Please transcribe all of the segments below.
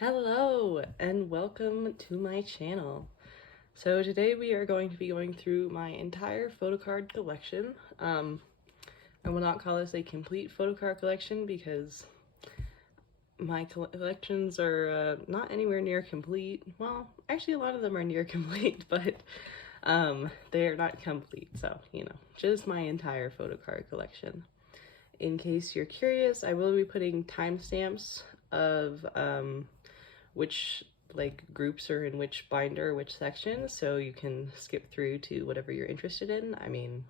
Hello and welcome to my channel. So today we are going to be going through my entire photocard collection. I will not call this a complete photocard collection because my collections are not anywhere near complete. Well, actually a lot of them are near complete, but they are not complete. So, just my entire photocard collection. In case you're curious, I will be putting timestamps of which groups are in which binder, which section, so you can skip through to whatever you're interested in. I mean,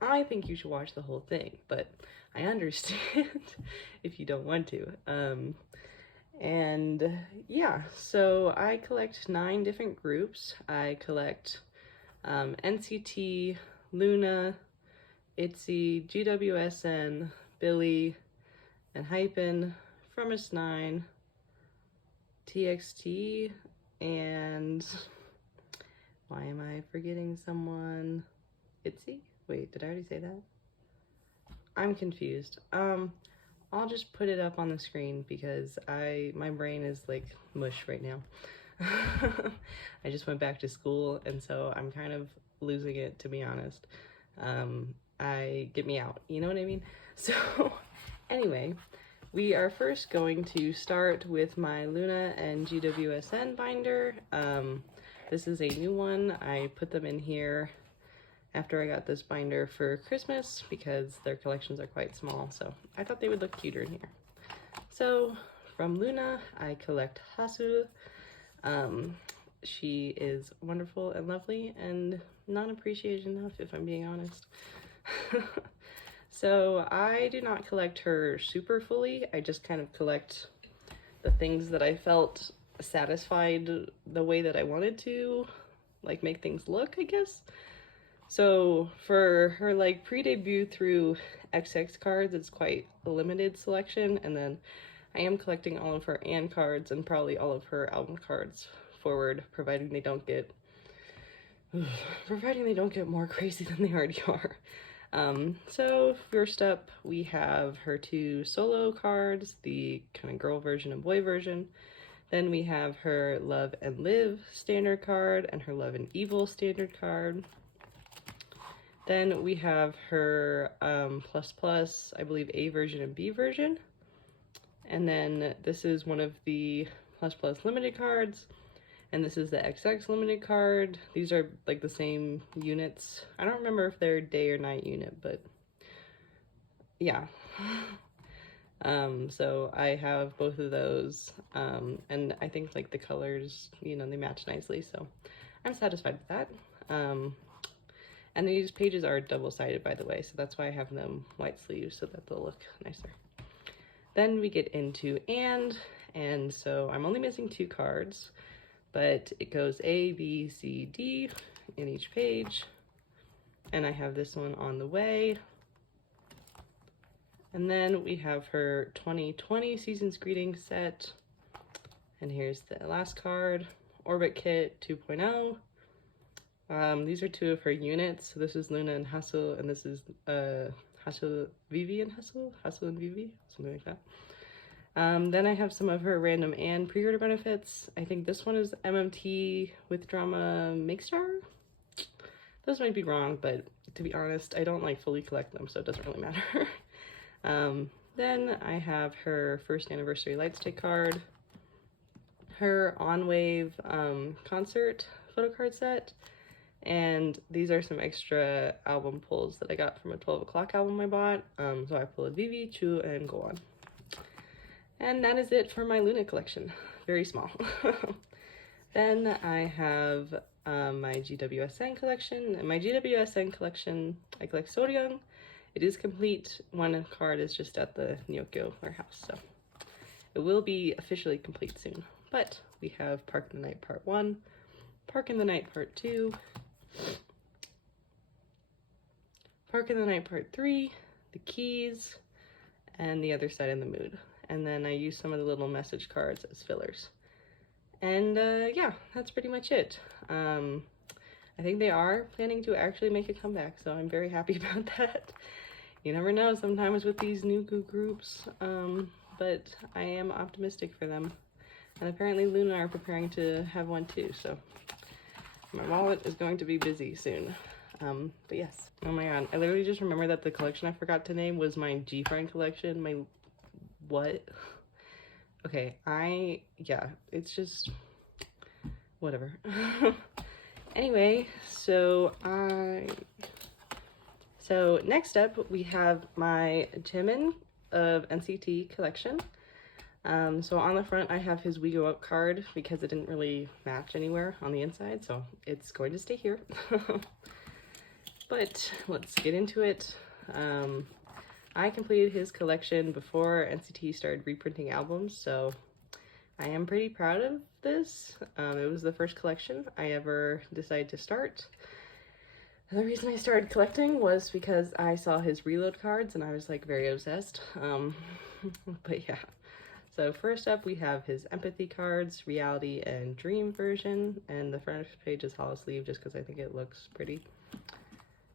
I think you should watch the whole thing, but I understand if you don't want to. And yeah, so I collect 9 different groups. I collect NCT, Loona, itzy, gwsn, billlie, enhypen, from S9, TXT, and why am I forgetting someone? Itzy? Wait, did I already say that? I'm confused. I'll just put it up on the screen because my brain is like mush right now. I just went back to school and so I'm kind of losing it, to be honest. Get me out, you know what I mean? So anyway, we are first going to start with my Loona and gwsn binder. This is a new one. I put them in here after I got this binder for Christmas because their collections are quite small, so I thought they would look cuter in here. So from Loona, I collect Hasu. She is wonderful and lovely and not appreciated enough, if I'm being honest. So I do not collect her super fully. I just kind of collect the things that I felt satisfied the way that I wanted to, like, make things look, I guess. So for her pre-debut through XX cards, it's quite a limited selection, and then I am collecting all of her Anne cards and probably all of her album cards forward, providing they don't get more crazy than they already are. So first up, we have her 2 solo cards, the kind of girl version and boy version. Then we have her Love and Live standard card and her Love and Evil standard card. Then we have her plus plus, I believe, A version and B version. And then this is one of the plus plus limited cards. And this is the XX limited card. These are like the same units. I don't remember if they're day or night unit, but yeah. So I have both of those. And I think like the colors, they match nicely. So I'm satisfied with that. And these pages are double-sided, by the way. So that's why I have them white sleeves so that they'll look nicer. Then we get into and so I'm only missing 2 cards. But it goes A, B, C, D in each page. And I have this one on the way. And then we have her 2020 Season's Greetings set. And here's the last card, Orbit Kit 2.0. These are 2 of her units. So this is Loona and Hustle, and this is Hustle, Vivi and Hustle and Vivi, something like that. Then I have some of her random and pre-order benefits. I think this one is MMT with Drama Makestar. Those might be wrong, but to be honest, I don't fully collect them, so it doesn't really matter. Then I have her 1st anniversary Lightstick card, her On Wave concert photo card set, and these are some extra album pulls that I got from a 12 o'clock album I bought. So I pulled Vivi, Chu, and Go On. And that is it for my Loona collection. Very small. Then I have my GWSN collection. And my GWSN collection, I collect Soryung. It is complete. One card is just at the Nyokyo warehouse, so it will be officially complete soon. But we have Park in the Night Part 1, Park in the Night Part 2, Park in the Night Part 3, The Keys, and The Other Side in the Mood. And then I use some of the little message cards as fillers. And yeah, that's pretty much it. I think they are planning to actually make a comeback, so I'm very happy about that. You never know sometimes with these new groups, but I am optimistic for them. And apparently Luna are preparing to have one too, so my wallet is going to be busy soon. But yes. Oh my god, I literally just remembered that the collection I forgot to name was my gfriend collection. My what? Okay, yeah, it's just whatever. Anyway, so next up we have my Jimin of NCT collection. So on the front I have his We Go Up card because it didn't really match anywhere on the inside, so it's going to stay here. But let's get into it. I completed his collection before NCT started reprinting albums, so I am pretty proud of this. It was the first collection I ever decided to start. The reason I started collecting was because I saw his reload cards and I was like very obsessed. But yeah. So first up we have his empathy cards, reality and dream version, and the front page is hollow sleeve just because I think it looks pretty.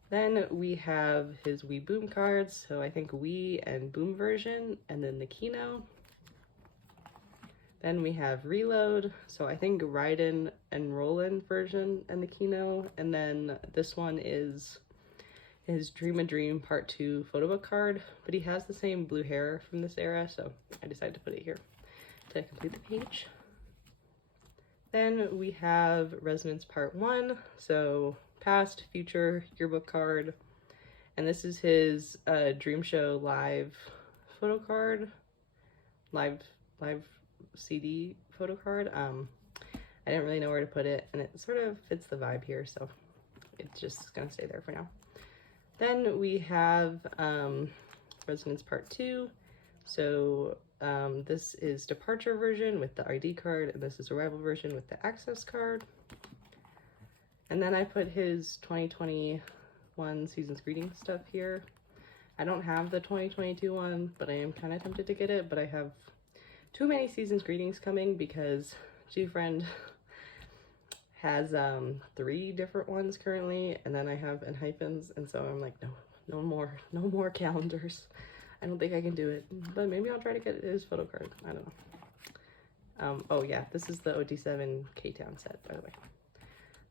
Then we have his We Boom cards, so I think We and Boom version, and then the Kino. Then we have Reload, so I think Raiden and Roland version and the Kino, and then this one is his Dream a Dream Part 2 photo book card, but he has the same blue hair from this era, so I decided to put it here to complete the page. Then we have Resonance Part 1, so past, future, yearbook card, and this is his Dream Show live photo card, live CD photo card. I didn't really know where to put it, and it sort of fits the vibe here, so it's just gonna stay there for now. Then we have Resonance Part 2, so this is departure version with the ID card, and this is arrival version with the access card. And then I put his 2021 Season's Greeting stuff here. I don't have the 2022 one, but I am kind of tempted to get it, but I have too many Season's Greetings coming because gfriend has 3 different ones currently, and then I have enhypens, and so I'm like, no more calendars. I don't think I can do it, but maybe I'll try to get his photo card. I don't know. Oh yeah, this is the OT7 K-Town set, by the way.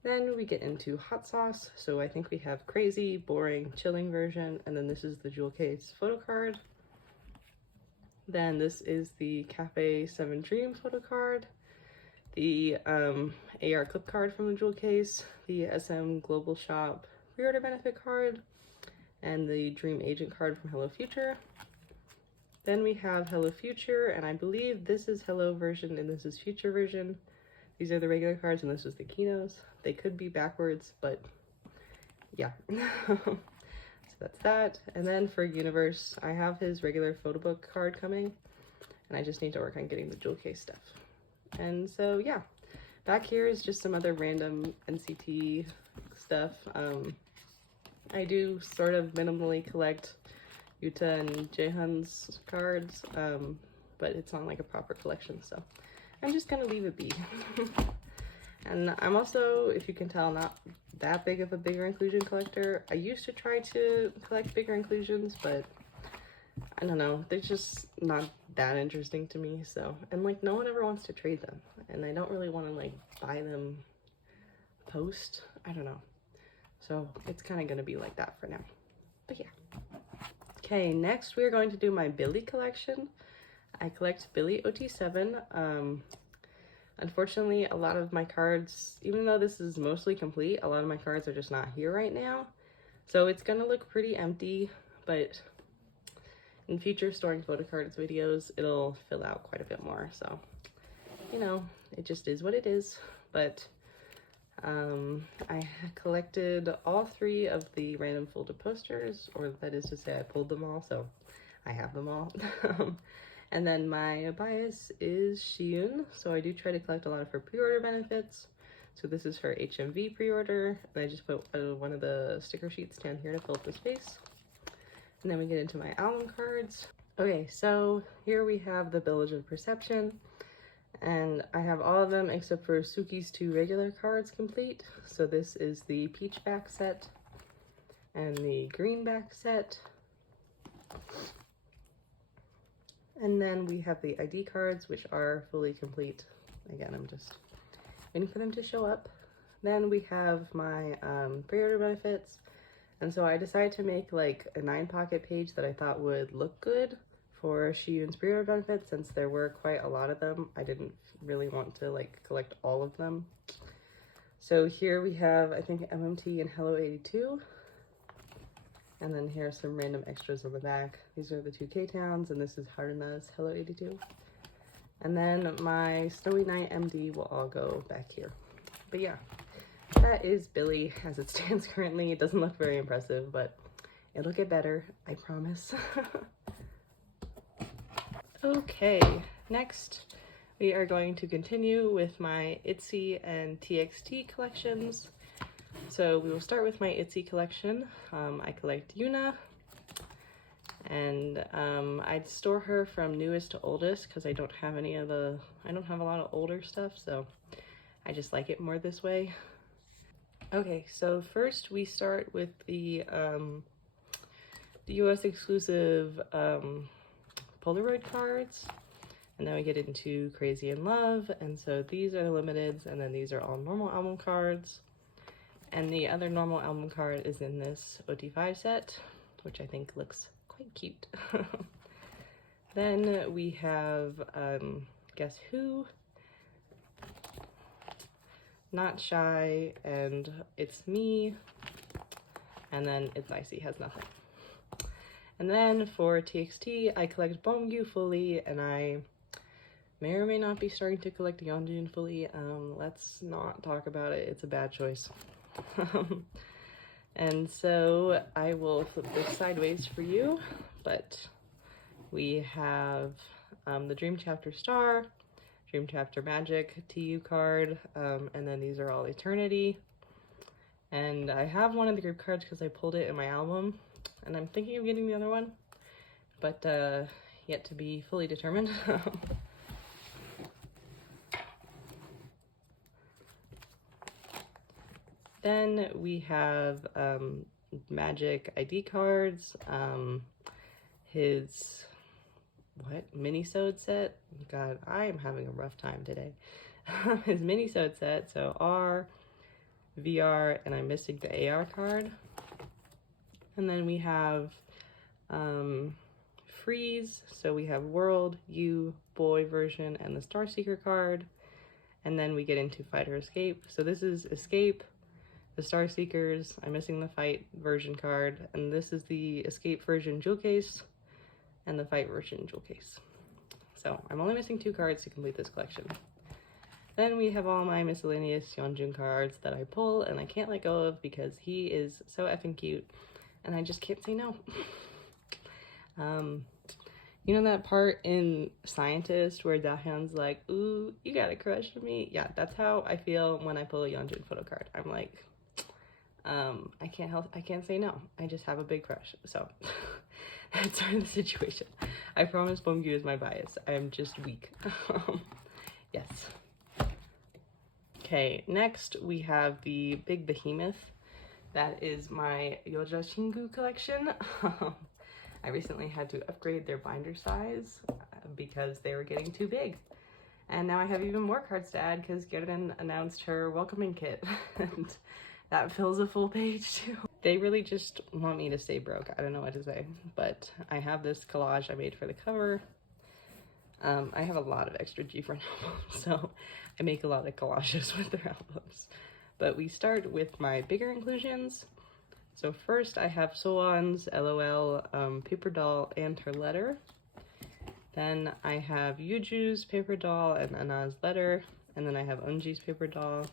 Then we get into hot sauce, so I think we have crazy, boring, chilling version, and then this is the jewel case photo card. Then this is the Cafe 7 Dream photo card, the AR clip card from the jewel case, the SM Global Shop pre-order benefit card, and the Dream Agent card from Hello Future. Then we have Hello Future, and I believe this is Hello version and this is Future version. These are the regular cards and this is the Kinos. They could be backwards, but yeah. So that's that. And then for Universe, I have his regular photo book card coming, and I just need to work on getting the jewel case stuff. And so yeah, back here is just some other random NCT stuff. I do sort of minimally collect Yuta and Jaehoon's cards, but it's not like a proper collection, so I'm just gonna leave it be. And I'm also, if you can tell, not that big of a bigger inclusion collector. I used to try to collect bigger inclusions, but I don't know, they're just not that interesting to me. So, and like no one ever wants to trade them, and I don't really want to like buy them post. I don't know. So it's kind of gonna be like that for now. But yeah. Okay, next we're going to do my billlie collection. I collect billlie OT7. Unfortunately, a lot of my cards, even though this is mostly complete, a lot of my cards are just not here right now. So it's gonna look pretty empty, but in future storing photocards videos, it'll fill out quite a bit more. So, you know, it just is what it is. But I collected all 3 of the random folded posters, or that is to say I pulled them all, so I have them all. And then my bias is Shiyun, so I do try to collect a lot of her pre-order benefits. So this is her HMV pre-order, and I just put one of the sticker sheets down here to fill up the space. And then we get into my album cards. Okay, so here we have the Village of Perception, and I have all of them except for Suki's 2 regular cards complete. So this is the peach back set and the green back set. And then we have the ID cards, which are fully complete again, I'm just waiting for them to show up. Then we have my pre-order benefits. And so I decided to make like a 9-pocket page that I thought would look good for Shiyun's pre-order benefits, since there were quite a lot of them. I didn't really want to like collect all of them. So here we have, I think, MMT and Hello 82. And then here are some random extras on the back. These are the 2 K-Towns, and this is Haruna's Hello 82. And then my Snowy Night MD will all go back here. But yeah, that is Billlie as it stands currently. It doesn't look very impressive, but it'll get better, I promise. Okay, next we are going to continue with my Itzy and TXT collections. So we will start with my Itzy collection. I collect Yuna, and I'd store her from newest to oldest because I don't have a lot of older stuff, so I just like it more this way. Okay, so first we start with the US exclusive Polaroid cards, and then we get into Crazy in Love, and so these are the limiteds, and then these are all normal album cards. And the other normal album card is in this OT5 set, which I think looks quite cute. Then we have Guess Who, Not Shy, and It's Me, and then It's Icy Has Nothing. And then for TXT, I collect Beomgyu fully, and I may or may not be starting to collect Yeonjun fully. Let's not talk about it, it's a bad choice. And so I will flip this sideways for you, but we have the Dream Chapter Star, Dream Chapter Magic TU card, and then these are all Eternity. And I have one of the group cards because I pulled it in my album, and I'm thinking of getting the other one, but yet to be fully determined. Then we have Magic ID cards, his mini-sode set. God, I am having a rough time today. His mini-sode set, so R, VR, and I'm missing the AR card. And then we have Freeze, so we have World, You, Boy version, and the Starseeker card. And then we get into Fighter Escape. So this is Escape, the Starseekers, I'm missing the Fight version card, and this is the Escape version jewel case, and the Fight version jewel case. So I'm only missing 2 cards to complete this collection. Then we have all my miscellaneous Yeonjun cards that I pull and I can't let go of because he is so effing cute, and I just can't say no. You know that part in Scientist where Dahyun's like, ooh, you got a crush on me? Yeah, that's how I feel when I pull a Yeonjun photo card. I'm like, I can't say no. I just have a big crush. So that's sort of the situation. I promise Beomgyu is my bias. I'm just weak. Yes. Okay, next we have the big behemoth. That is my Yoja Shingu collection. I recently had to upgrade their binder size because they were getting too big. And now I have even more cards to add because Gyeorin announced her welcoming kit. And that fills a full page too. They really just want me to stay broke. I don't know what to say. But I have this collage I made for the cover. I have a lot of extra gfriend albums, so I make a lot of collages with their albums. But we start with my bigger inclusions. So first I have Soan's LOL paper doll and her letter. Then I have Yuju's paper doll and Ana's letter. And then I have Eunji's paper doll.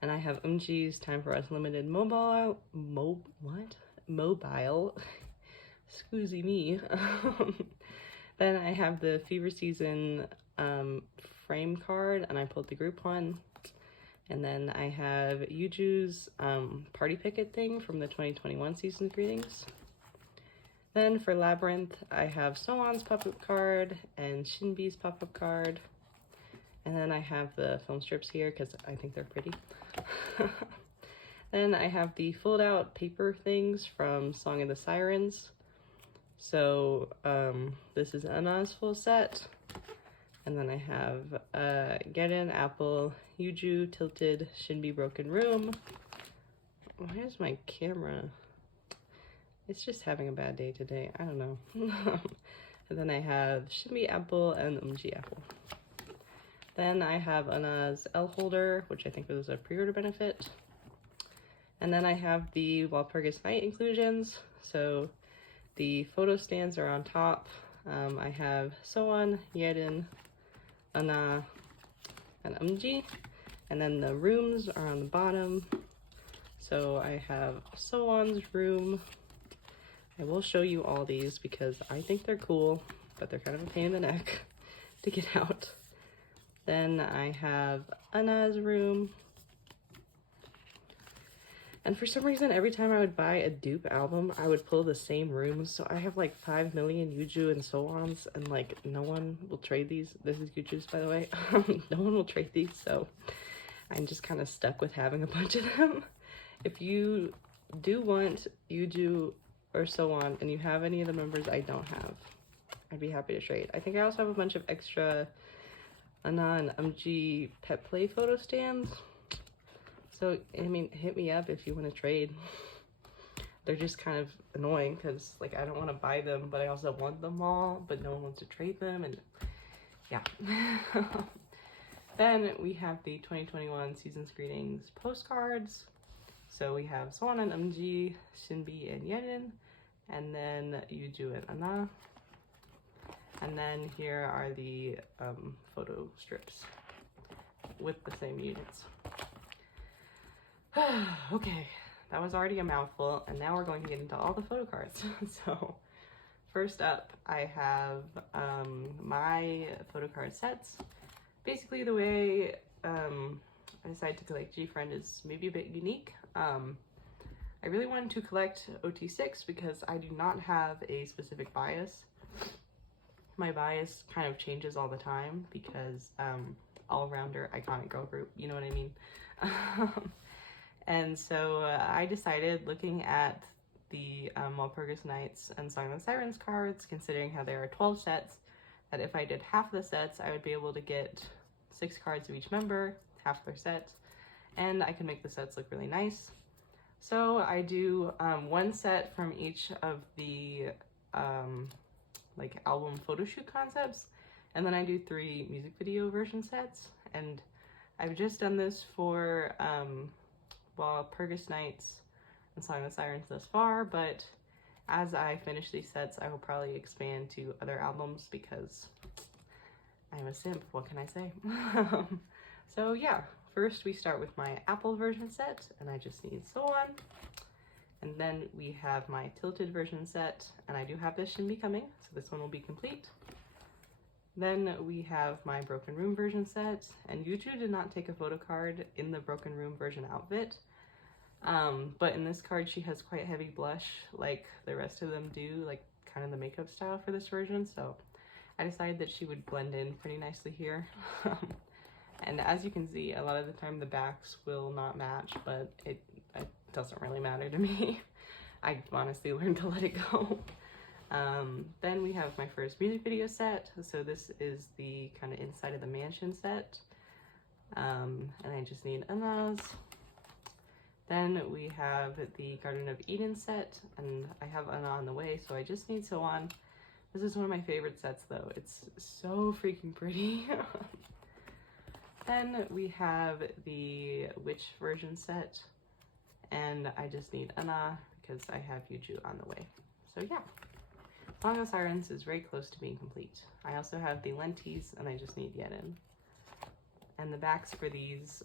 And I have Eunji's Time for Us Limited mobile. Excuse me. Then I have the Fever Season frame card, and I pulled the group one. And then I have Yuju's party picket thing from the 2021 season greetings. Then for Labyrinth, I have Soan's pop-up card and Shinbi's pop-up card. And then I have the film strips here because I think they're pretty. Then I have the fold-out paper things from Song of the Sirens. So this is Ana's full set. And then I have gwsn, apple, yuju, tilted, shinbi, broken room. Why is my camera? It's just having a bad day today. I don't know. And then I have shinbi, apple, and apple. Then I have Anna's L holder, which I think was a pre-order benefit. And then I have the Walpurgis Night inclusions. So the photo stands are on top. I have Soan, Yedin, Anna, and and then the rooms are on the bottom. So I have Soan's room. I will show you all these because I think they're cool, but they're kind of a pain in the neck to get out. Then I have Anna's room. And for some reason, every time I would buy a dupe album, I would pull the same rooms. So I have like 5 million Yuju and so-ons, and like no one will trade these. This is Yuju's, by the way. No one will trade these, so I'm just kind of stuck with having a bunch of them. If you do want Yuju or so-on, and you have any of the members I don't have, I'd be happy to trade. I think I also have a bunch of extra Anna and pet play photo stands. So, I mean, hit me up if you want to trade. They're just kind of annoying because, like, I don't want to buy them, but I also want them all, but no one wants to trade them, and yeah. Then we have the 2021 Season's Greetings postcards. So we have Soan and Shinbi and Yedin, and then Yuju and Anna. And then here are the photo strips with the same units. Okay, that was already a mouthful, and now we're going to get into all the photo cards. So first up, I have my photo card sets. Basically, the way I decided to collect gfriend is maybe a bit unique. I really wanted to collect OT6 because I do not have a specific bias. My bias kind of changes all the time because all-rounder iconic girl group, you know what I mean? And so I decided, looking at the Walpurgis Nights and Song of the Sirens cards, considering how there are 12 sets, that if I did half the sets, I would be able to get 6 cards of each member, half their set, and I can make the sets look really nice. So I do 1 set from each of the like album photo shoot concepts, and then I do 3 music video version sets, and I've just done this for Walpurgis Nights and Song of the Sirens thus far, but as I finish these sets, I will probably expand to other albums because I'm a simp, what can I say? So yeah, first we start with my Apple version set, and I just need Soan. And then we have my tilted version set, and I do have this Shinbi coming, so this one will be complete. Then we have my Broken Room version set, and Yuju did not take a photo card in the Broken Room version outfit. But in this card, she has quite heavy blush, like the rest of them do, like kind of the makeup style for this version, so I decided that she would blend in pretty nicely here. And as you can see, a lot of the time the backs will not match, but it doesn't really matter to me. I honestly learned to let it go. Then we have my first music video set. So this is the kind of inside of the mansion set. And I just need Anna's. Then we have the Garden of Eden set, and I have Anna on the way, so I just need Soan. This is one of my favorite sets though. It's so freaking pretty. Then we have the Witch version set, and I just need Anna because I have Yuju on the way. So yeah, Song of Sirens is very close to being complete. I also have the Lenties, and I just need Yedin. And the backs for these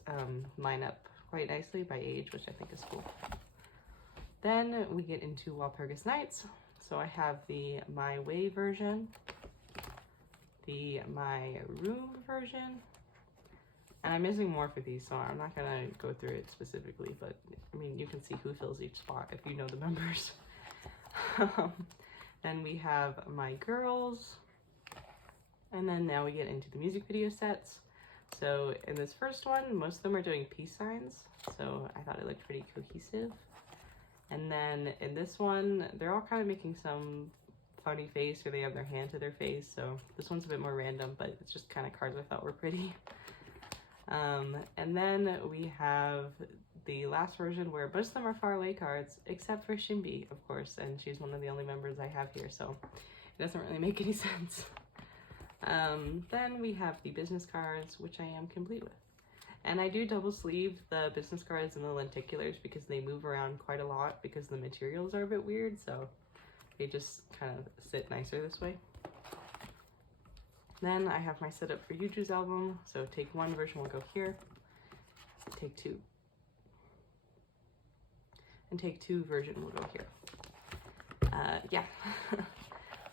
line up quite nicely by age, which I think is cool. Then we get into Walpurgis Nights. So I have the My Way version, the My Room version, and I'm missing more for these, so I'm not gonna go through it specifically, but I mean, you can see who fills each spot if you know the members. Then we have My Girls, and then now we get into the music video sets. So in this first one, most of them are doing peace signs, so I thought it looked pretty cohesive. And then in this one, they're all kind of making some funny face or they have their hand to their face. So this one's a bit more random, but it's just kind of cards I thought were pretty. And then we have the last version where most of them are far away cards, except for Shimbi, of course, and she's one of the only members I have here, so it doesn't really make any sense. Then we have the business cards, which I am complete with. And I do double sleeve the business cards and the lenticulars because they move around quite a lot because the materials are a bit weird, so they just kind of sit nicer this way. Then I have my setup for Yuju's album, so take one version will go here, take two. And take two version will go here. Yeah.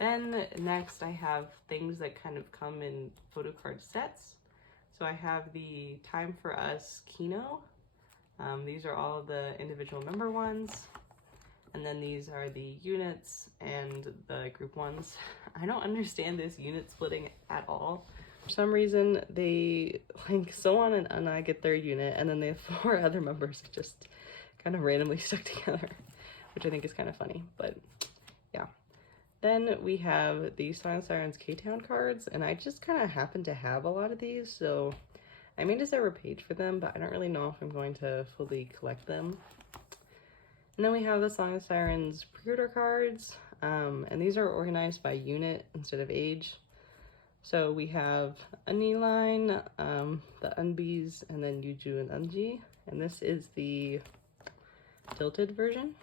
Then next I have things that kind of come in photocard sets. So I have the Time for Us Kino. These are all the individual member ones. And then these are the units and the group ones. I don't understand this unit splitting at all. For some reason, they like Soan and Anna get their unit, and then the 4 other members just kind of randomly stuck together, which I think is kind of funny, but yeah. Then we have the Silent Sirens K-Town cards, and I just kind of happen to have a lot of these, so I made a separate page for them, but I don't really know if I'm going to fully collect them. And then we have the Silent Sirens pre-order cards, and these are organized by unit instead of age. So we have Aniline, the Unbees, and then Yuju and Unji, and this is the tilted version.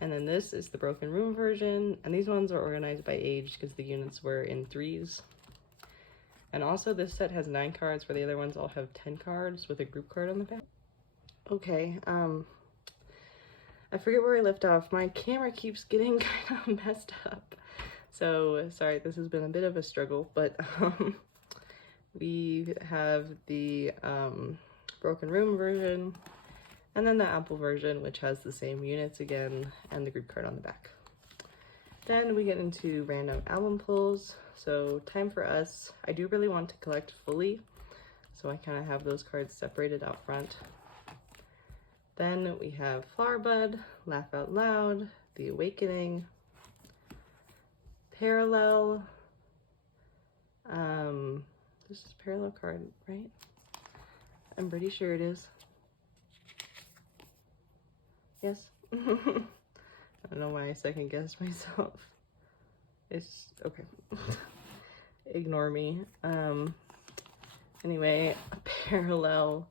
And then this is the Broken Room version, and these ones are organized by age because the units were in 3s. And also this set has 9 cards, where the other ones all have 10 cards with a group card on the back. Okay, I forget where I left off. My camera keeps getting kind of messed up. So sorry, this has been a bit of a struggle, but we have the Broken Room version, and then the Apple version, which has the same units again and the group card on the back. Then we get into random album pulls. So Time for Us, I do really want to collect fully, so I kind of have those cards separated out front. Then we have Flower Bud, Laugh Out Loud, The Awakening, Parallel. This is Parallel card, right? I'm pretty sure it is. Yes. I don't know why I second guessed myself. It's okay. Ignore me. Anyway, Parallel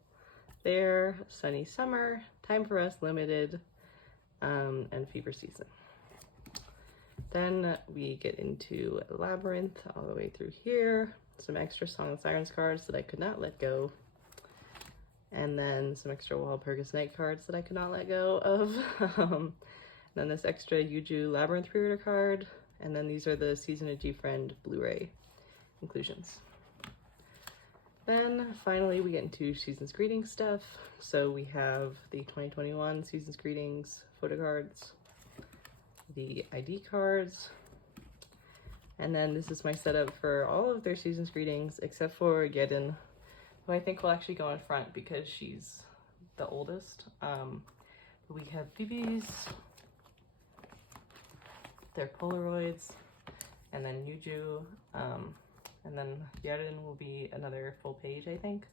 there, Sunny Summer, Time for Us Limited, and Fever Season. Then we get into Labyrinth all the way through here, some extra Song of Sirens cards that I could not let go, and then some extra Walpurgis Night cards that I could not let go of. Then this extra Yuju Labyrinth pre-order card, and then these are the Season of gfriend Blu-ray inclusions. Then finally we get into Season's Greetings stuff. So we have the 2021 Season's Greetings photo cards, the ID cards, and then this is my setup for all of their Season's Greetings except for Gedin, who I think will actually go in front because she's the oldest. We have BBs, their Polaroids, and then Yuju, and then Yerin will be another full page, I think,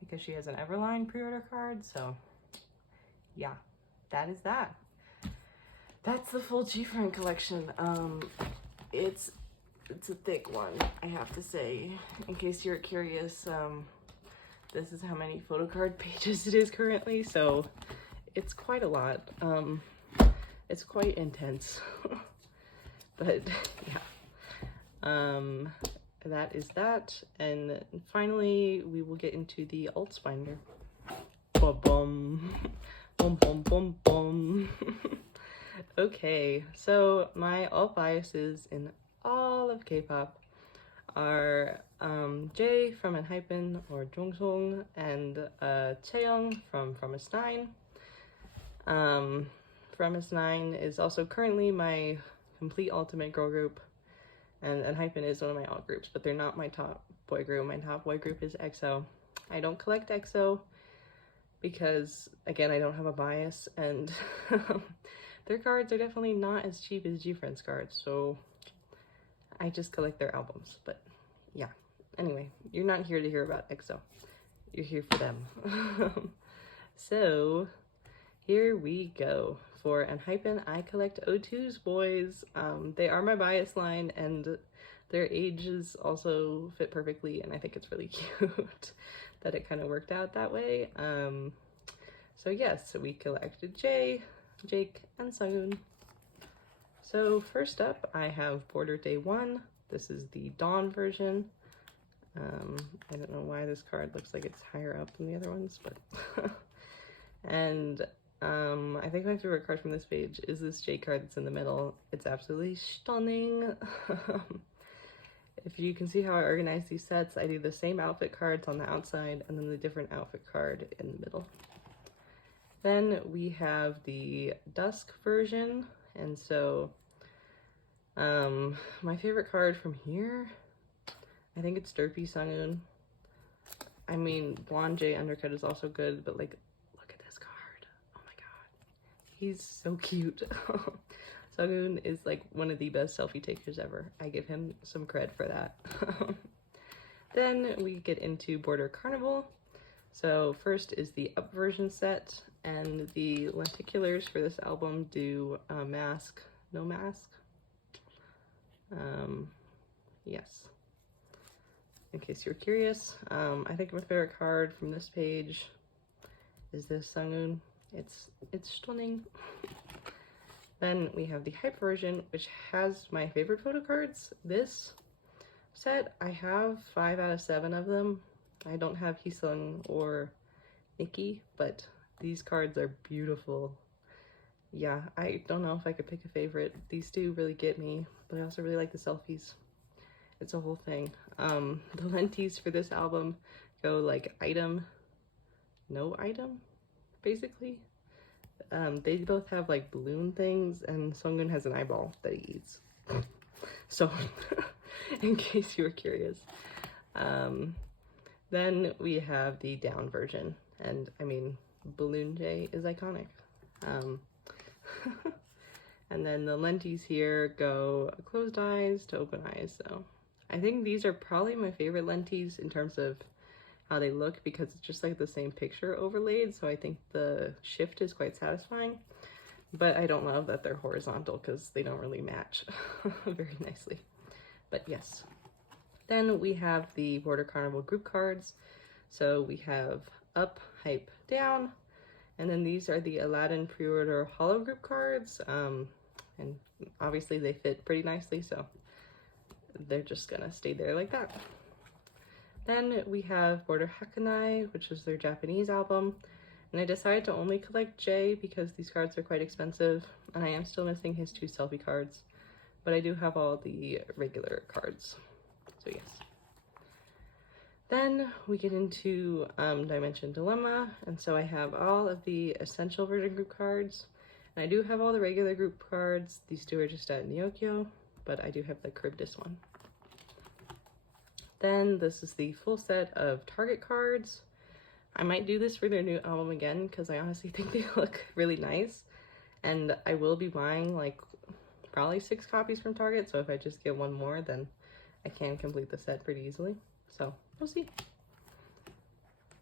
because she has an Everline pre-order card. So yeah, that is that. That's the full gfriend collection. It's a thick one, I have to say. In case you're curious, this is how many photocard pages it is currently, so it's quite a lot. It's quite intense. But yeah, that is that. And finally we will get into the alts binder. Bum bum bum bum bum. Okay, so my alt biases in all of K-pop are Jae from enhypen or Jongsong, and Chaeyoung from S9. S9 is also currently my complete ultimate girl group, and enhypen is one of my alt groups, but they're not my top boy group. My top boy group is EXO. I don't collect EXO because, again, I don't have a bias, and their cards are definitely not as cheap as gfriend's cards, so I just collect their albums. But yeah, anyway, you're not here to hear about EXO. You're here for them. So here we go. For enhypen, I collect O2s, boys. They are my bias line, and their ages also fit perfectly, and I think it's really cute that it kind of worked out that way. So yes, we collected Jae, Jake, and Sunghoon. So first up, I have Border Day 1. This is the Dawn version. I don't know why this card looks like it's higher up than the other ones, but and I think my favorite card from this page is this J card that's in the middle. It's absolutely stunning. If you can see how I organize these sets, I do the same outfit cards on the outside and then the different outfit card in the middle. Then we have the Dusk version, and so my favorite card from here, I think it's Derpy Sunghoon. I mean, Blonde J Undercut is also good, but like, look at this card. Oh my god. He's so cute. Sunghoon is like one of the best selfie takers ever. I give him some cred for that. Then we get into Border Carnival. So first is the Up version set, and the lenticulars for this album do mask, no mask. Yes. In case you're curious, I think my favorite card from this page is this Sunghoon. It's stunning. Then we have the Hype version, which has my favorite photo cards. This set, I have 5 out of 7 of them. I don't have Heesung or Nikki, but these cards are beautiful. Yeah, I don't know if I could pick a favorite. These two really get me, but I also really like the selfies. It's a whole thing. The lenties for this album go like item, no item, basically. They both have like balloon things, and Sunghoon has an eyeball that he eats. So, in case you were curious. Then we have the Down version, and I mean, Balloon J is iconic. And then the lenties here go closed eyes to open eyes, so I think these are probably my favorite lenties in terms of how they look, because it's just like the same picture overlaid, so I think the shift is quite satisfying. But I don't love that they're horizontal because they don't really match very nicely. But yes. Then we have the Border Carnival group cards. So we have Up, Hype, Down, and then these are the Aladdin pre-order holo group cards. And obviously they fit pretty nicely, so they're just gonna stay there like that. Then we have Border Hakanai, which is their Japanese album. And I decided to only collect J because these cards are quite expensive, and I am still missing his 2 selfie cards. But I do have all the regular cards, so yes. Then we get into Dimension Dilemma, and so I have all of the Essential version group cards. And I do have all the regular group cards. These 2 are just at Nyokyo, but I do have the Charybdis one. Then this is the full set of Target cards. I might do this for their new album again because I honestly think they look really nice. And I will be buying like probably 6 copies from Target, so if I just get one more, then I can complete the set pretty easily. So we'll see.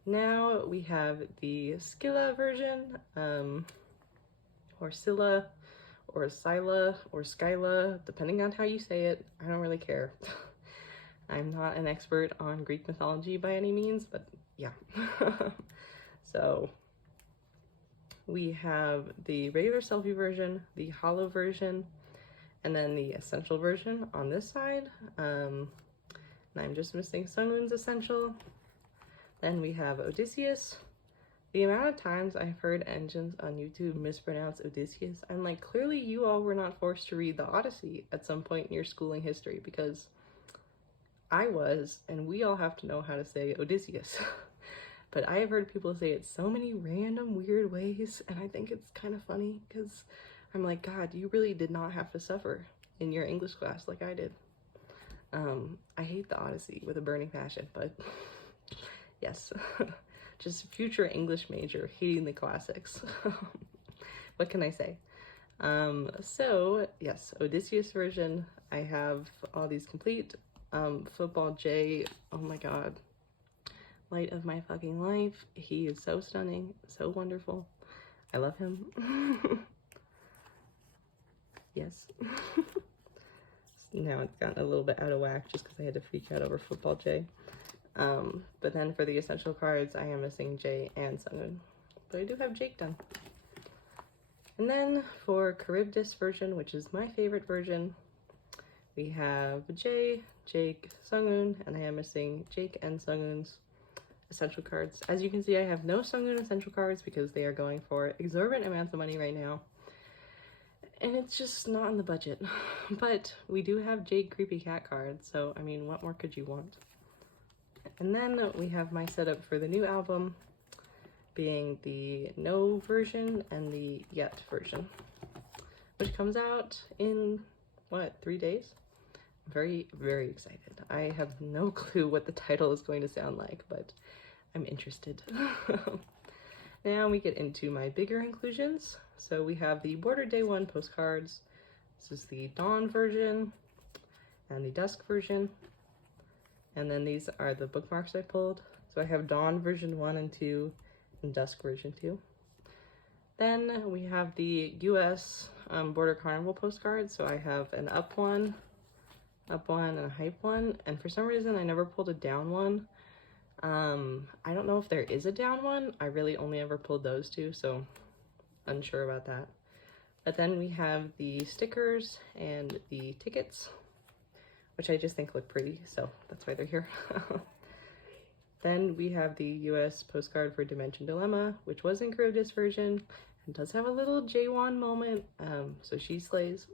Now we have the Skilla version, or Scylla, or Scylla, or Skyla, depending on how you say it. I don't really care. I'm not an expert on Greek mythology by any means, but yeah. So we have the regular selfie version, the holo version, and then the essential version on this side. And I'm just missing Sunghoon's essential. Then we have Odysseus. The amount of times I've heard engines on YouTube mispronounce Odysseus, I'm like, clearly you all were not forced to read the Odyssey at some point in your schooling history, because I was, and we all have to know how to say Odysseus. But I have heard people say it so many random weird ways, and I think it's kind of funny because I'm like, God, you really did not have to suffer in your English class like I did. I hate the Odyssey with a burning passion, but yes, just future English major hating the classics. What can I say? So yes, Odysseus version. I have all these complete. Football J, oh my god. Light of my fucking life. He is so stunning, so wonderful. I love him. Yes. Now it's gotten a little bit out of whack just because I had to freak out over Football J. But then for the essential cards, I am missing Jay and Sungun. But I do have Jake done. And then for Charybdis version, which is my favorite version, we have Jay, Jake, Sungun, and I am missing Jake and Sungun's essential cards. As you can see, I have no Sungun essential cards because they are going for exorbitant amounts of money right now. And it's just not in the budget. But we do have Jake Creepy Cat cards, so I mean, what more could you want? And then we have my setup for the new album, being the No version and the Yet version, which comes out in, what, 3 days? I'm very, very excited. I have no clue what the title is going to sound like, but I'm interested. Now we get into my bigger inclusions. So we have the Border Day 1 postcards. This is the Dawn version and the Dusk version. And then these are the bookmarks I pulled. So I have Dawn version 1 and 2 and Dusk version 2. Then we have the US Border Carnival postcards. So I have an up one, and a hype one. And for some reason I never pulled a down one. I don't know if there is a down one. I really only ever pulled those two, so unsure about that. But then we have the stickers and the tickets, which I just think look pretty, so that's why they're here. Then we have the US postcard for Dimension Dilemma, which was in Charybdis version, and does have a little Jaewon moment, so she slays.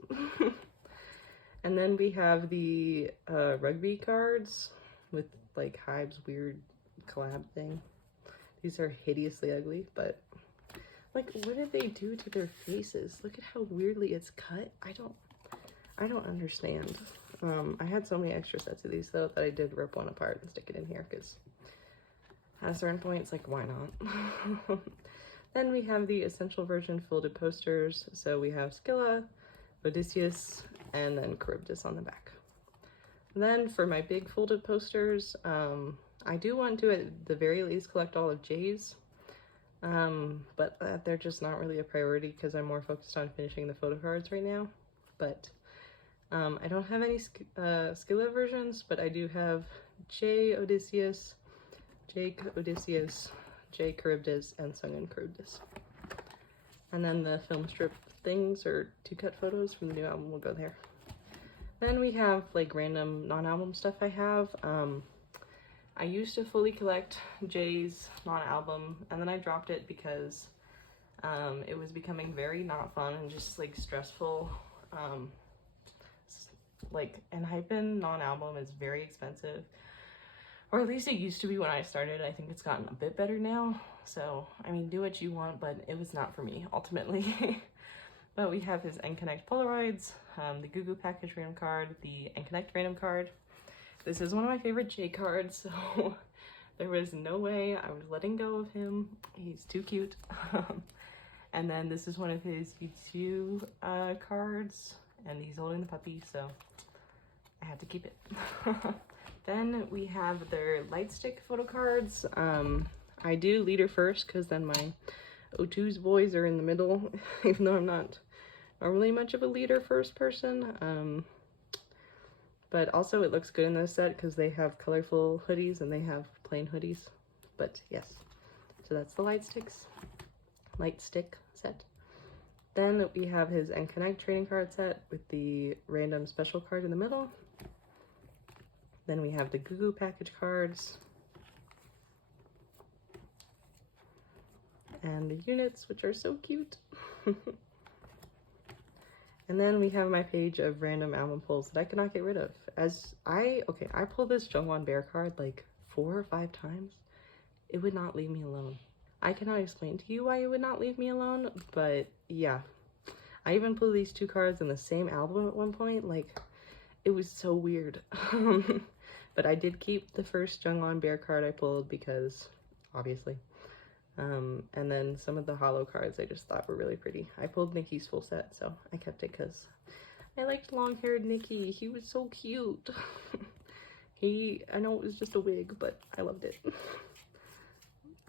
And then we have the rugby cards with like Hybe's weird collab thing. These are hideously ugly, but like, what did they do to their faces? Look at how weirdly it's cut. I don't understand. I had so many extra sets of these though that I did rip one apart and stick it in here because at a certain point it's like, why not? Then we have the essential version folded posters. So we have Scylla, Odysseus, and then Charybdis on the back. And then for my big folded posters, I do want to at the very least collect all of Jay's, but they're just not really a priority because I'm more focused on finishing the photo cards right now. But I don't have any Scylla versions, but I do have Jay Odysseus, Jake Odysseus, Jay Charybdis, and Sungun Charybdis. And then the film strip things or 2-cut photos from the new album will go there. Then we have like random non-album stuff I have. I used to fully collect Jay's non-album, and then I dropped it because it was becoming very not fun and just like stressful. Like enhypen non-album is very expensive, or at least it used to be when I started. I think it's gotten a bit better now. So I mean, do what you want, but it was not for me ultimately. But we have his Enconnect Polaroids, the Gugu package random card, the Enconnect random card. This is one of my favorite J cards, so there was no way I was letting go of him. He's too cute. And then this is one of his V2 cards, and he's holding the puppy, so I had to keep it. Then we have their light stick photo cards. I do leader first because then my O2's boys are in the middle, even though I'm not normally much of a leader first person. But also it looks good in this set because they have colorful hoodies and they have plain hoodies. But yes, so that's the light stick set. Then we have his Enconnect trading card set with the random special card in the middle. Then we have the Gugu package cards. And the units, which are so cute. And then we have my page of random album pulls that I cannot get rid of. I pulled this Jungwon Bear card like 4 or 5 times. It would not leave me alone. I cannot explain to you why it would not leave me alone, but yeah. I even pulled these 2 cards in the same album at one point. Like, it was so weird. But I did keep the first Jungwon Bear card I pulled because, obviously. And then some of the hollow cards I just thought were really pretty. I pulled Nikki's full set, so I kept it because I liked long-haired Nikki. He was so cute. I know it was just a wig, but I loved it.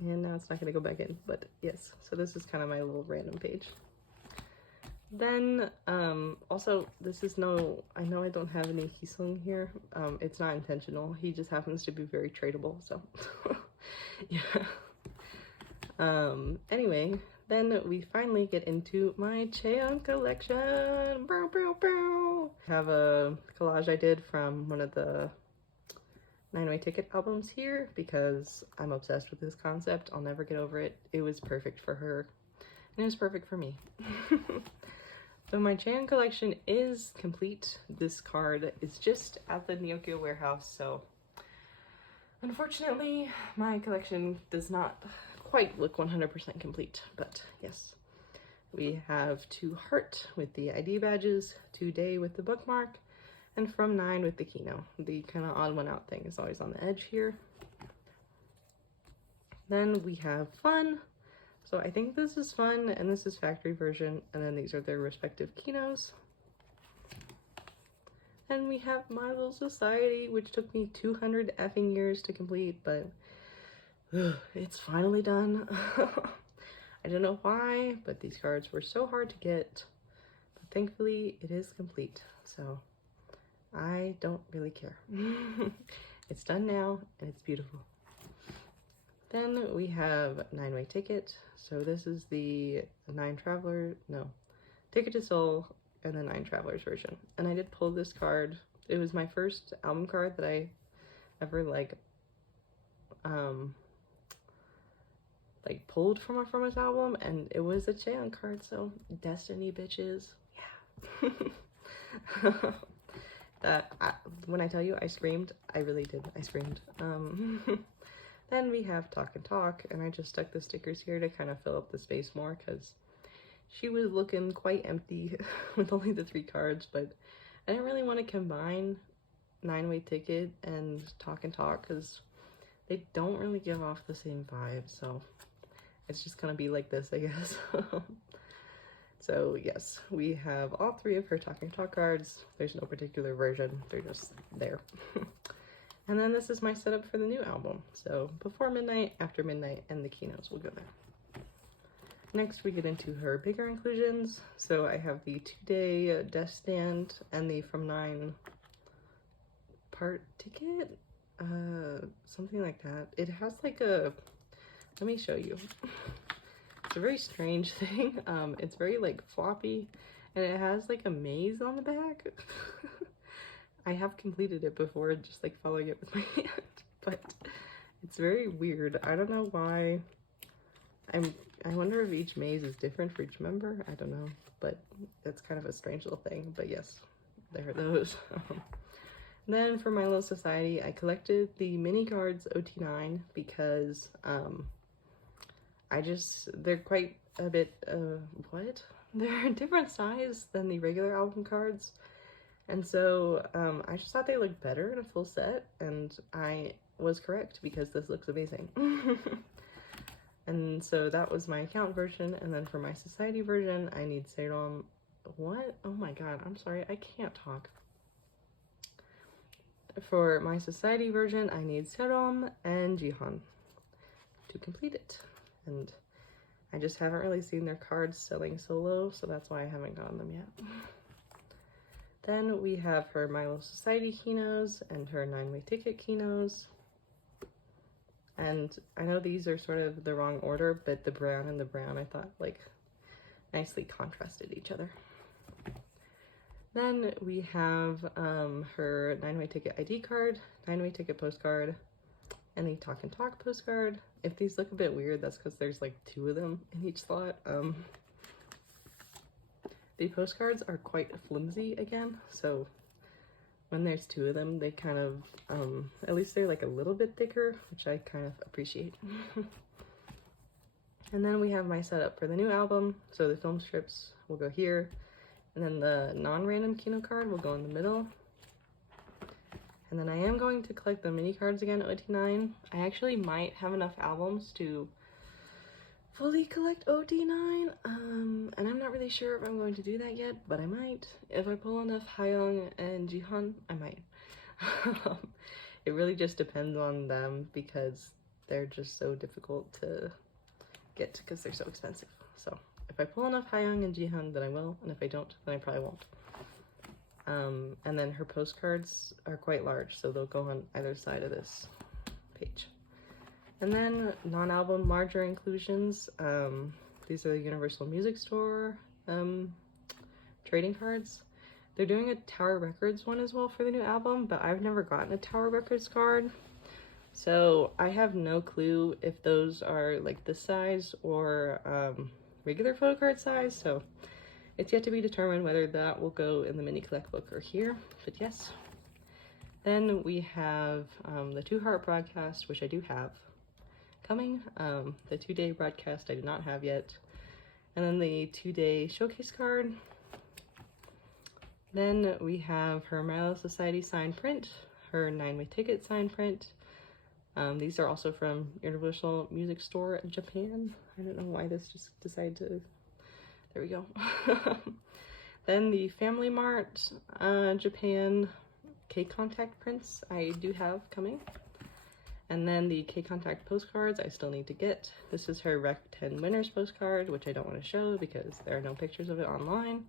And now it's not gonna go back in, but yes. So this is kind of my little random page. Then, also, this is I know I don't have any Hisung here. It's not intentional. He just happens to be very tradable, so yeah. Anyway, then we finally get into my Cheon collection. Bow, bow, bow. I have a collage I did from one of the 9-Way Ticket albums here because I'm obsessed with this concept. I'll never get over it. It was perfect for her, and it was perfect for me. So my Cheon collection is complete. This card is just at the Neokyo warehouse, so unfortunately my collection does not quite look 100% complete, but yes. We have 2 heart with the ID badges, 2 day with the bookmark, and from 9 with the kino. The kind of odd one out thing is always on the edge here. Then we have fun. So I think this is fun, and this is factory version, and then these are their respective kinos. And we have My Little Society, which took me 200 effing years to complete, but it's finally done. I don't know why, but these cards were so hard to get, but thankfully it is complete, so I don't really care. It's done now, and it's beautiful. Then we have 9-Way Ticket. So this is the 9 Traveler, no, Ticket to Seoul and the 9 Travelers version. And I did pull this card. It was my first album card that I ever pulled from a From Us album, and it was a Cheon card, so Destiny, bitches. Yeah. When I tell you I screamed, I really did. I screamed. Then we have Talk and Talk, and I just stuck the stickers here to kind of fill up the space more because she was looking quite empty with only the 3 cards, but I didn't really want to combine 9-Way Ticket and Talk and Talk because they don't really give off the same vibe, so it's just gonna be like this, I guess. So yes, we have all 3 of her Talk and Talk cards. There's no particular version, they're just there. And then this is my setup for the new album. So before midnight, after midnight, and the keynotes will go there. Next we get into her bigger inclusions. So I have the 2-day desk stand and the From 9 part ticket, something like that. It has like a, let me show you. It's a very strange thing. It's very like floppy, and it has like a maze on the back. I have completed it before, just like following it with my hand, but it's very weird. I don't know why. I wonder if each maze is different for each member. I don't know, but it's kind of a strange little thing. But yes, there are those. Then for My Little Society, I collected the mini cards OT9 because they're quite a bit they're a different size than the regular album cards. And so I just thought they looked better in a full set, and I was correct because this looks amazing. And so that was my account version, and then for my society version, I need Serom. What? Oh my god, I'm sorry, I can't talk. For my society version, I need Serom and Jihan to complete it. And I just haven't really seen their cards selling solo, so that's why I haven't gotten them yet. Then we have her My Little Society kinos and her 9-Way Ticket kinos. And I know these are sort of the wrong order, but the brown and the brown I thought like nicely contrasted each other. Then we have her 9-Way Ticket ID card, 9-Way Ticket postcard, and the Talk and Talk postcard. If these look a bit weird, that's because there's like 2 of them in each slot. The postcards are quite flimsy again, so when there's 2 of them, they kind of, at least they're like a little bit thicker, which I kind of appreciate. And then we have my setup for the new album. So the film strips will go here, and then the non-random kino card will go in the middle. And then I am going to collect the mini cards again, OT9. I actually might have enough albums to fully collect OD9, and I'm not really sure if I'm going to do that yet, but I might. If I pull enough Hayoung and Jihan, I might. It really just depends on them because they're just so difficult to get because they're so expensive. So if I pull enough Hayoung and Jihan, then I will, and if I don't, then I probably won't. And then her postcards are quite large, so they'll go on either side of this page. And then non-album larger inclusions. These are the Universal Music Store trading cards. They're doing a Tower Records one as well for the new album, but I've never gotten a Tower Records card. So I have no clue if those are like this size or regular photo card size. So it's yet to be determined whether that will go in the mini collect book or here, but yes. Then we have the 2 Heart broadcast, which I do have coming. The 2-day broadcast I do not have yet. And then the 2-day showcase card. Then we have her My Little Society signed print, her 9-way ticket signed print. These are also from Universal Music Store in Japan. I don't know why this just decided to, there we go. Then the Family Mart Japan K-Contact prints I do have coming. And then the K-Contact postcards I still need to get. This is her Rec 10 Winners postcard, which I don't want to show because there are no pictures of it online.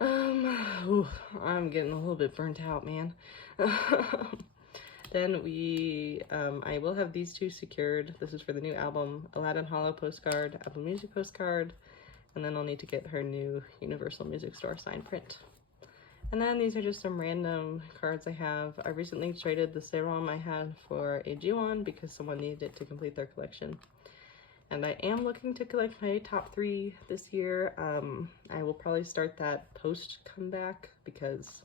I'm getting a little bit burnt out, man. Then I will have these 2 secured. This is for the new album, Aladdin Hollow postcard, Apple Music postcard, and then I'll need to get her new Universal Music Store signed print. And then these are just some random cards I have. I recently traded the serum I had for a G1 because someone needed it to complete their collection. And I am looking to collect my top 3 this year. I will probably start that post comeback because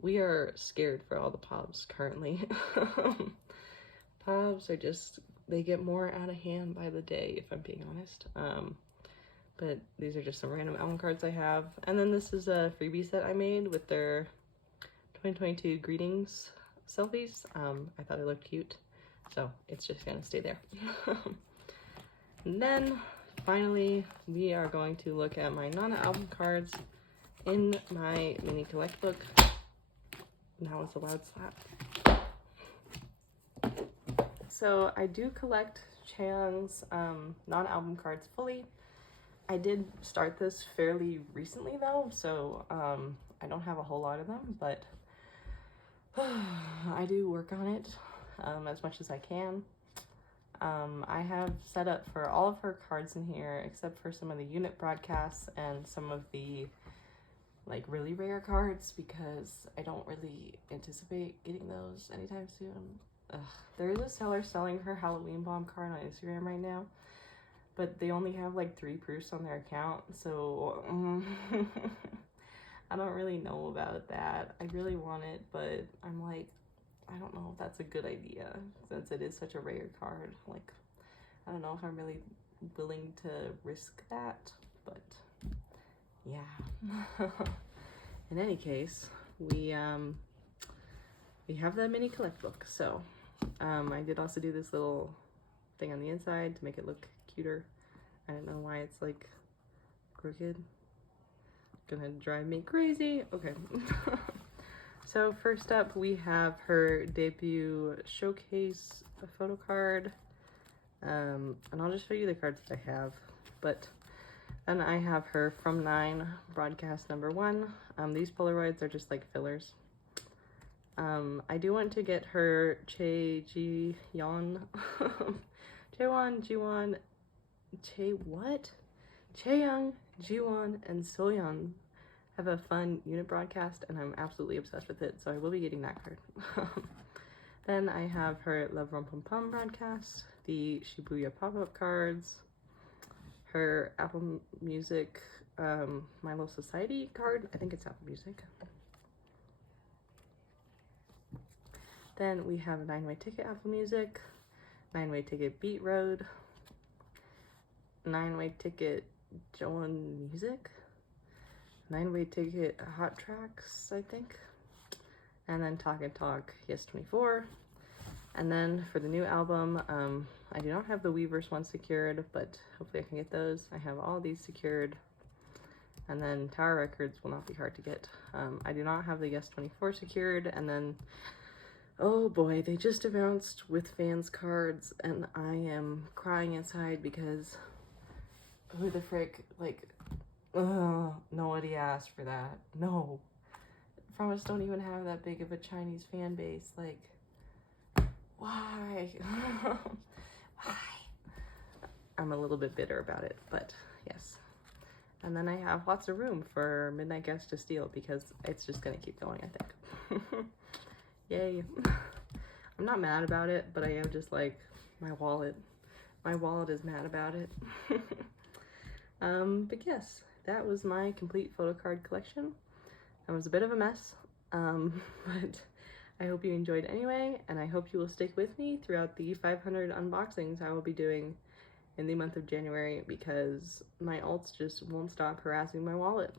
we are scared for all the POBs currently. POBs are just, they get more out of hand by the day, if I'm being honest. But these are just some random album cards I have. And then this is a freebie set I made with their 2022 greetings selfies. I thought it looked cute, so it's just gonna stay there. And then finally, we are going to look at my Nana album cards in my mini collect book. Now it's a loud slap. So I do collect Chaeyoung's non-album cards fully. I did start this fairly recently though, so I don't have a whole lot of them, but I do work on it as much as I can. I have set up for all of her cards in here except for some of the unit broadcasts and some of the like really rare cards because I don't really anticipate getting those anytime soon. There is a seller selling her Halloween bomb card on Instagram right now, but they only have like 3 proofs on their account, so I don't really know about that. I really want it, but I'm like, I don't know if that's a good idea since it is such a rare card. Like, I don't know if I'm really willing to risk that, but yeah. In any case, we have the mini collect book, so I did also do this little thing on the inside to make it look cuter. I don't know why it's like crooked. Gonna drive me crazy. Okay. So first up we have her debut showcase photo card. And I'll just show you the cards that I have. But then I have her From 9 broadcast number 1. These Polaroids are just like fillers. I do want to get her Chaeyoung, Jiwon, Chaeyoung, Jiwon, and Soyeon have a fun unit broadcast, and I'm absolutely obsessed with it, so I will be getting that card. Then I have her Love Rum Pum Pum broadcast, the Shibuya pop-up cards, her Apple Music My Little Society card. I think it's Apple Music. Then we have a 9-way ticket Apple Music, 9-way ticket Beat Road, 9-way ticket Joan Music, 9-way ticket Hot Tracks, I think, and then Talk and Talk Yes 24. And then for the new album, I do not have the Weavers one secured, but hopefully I can get those. I have all these secured. And then Tower Records will not be hard to get. I do not have the Yes 24 secured. And then, oh boy, they just announced with fans cards, and I am crying inside because who the frick, like, nobody asked for that. No. Promise don't even have that big of a Chinese fan base. Like, why? Why? I'm a little bit bitter about it, but yes. And then I have lots of room for Midnight Guest to steal because it's just gonna keep going, I think. Yay. I'm not mad about it, but I am just like, my wallet is mad about it. But yes, that was my complete photo card collection. That was a bit of a mess, but I hope you enjoyed anyway, and I hope you will stick with me throughout the 500 unboxings I will be doing in the month of January, because my alts just won't stop harassing my wallet.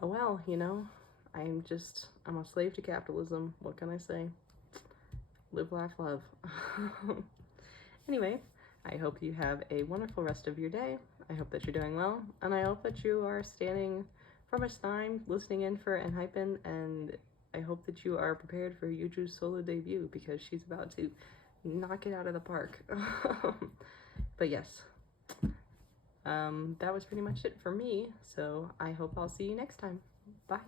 Oh well, you know, I'm a slave to capitalism. What can I say? Live, laugh, love. Anyway, I hope you have a wonderful rest of your day. I hope that you're doing well, and I hope that you are standing for much time listening in for enhypen, and I hope that you are prepared for Yuju's solo debut, because she's about to knock it out of the park. But yes, that was pretty much it for me, so I hope I'll see you next time. Bye.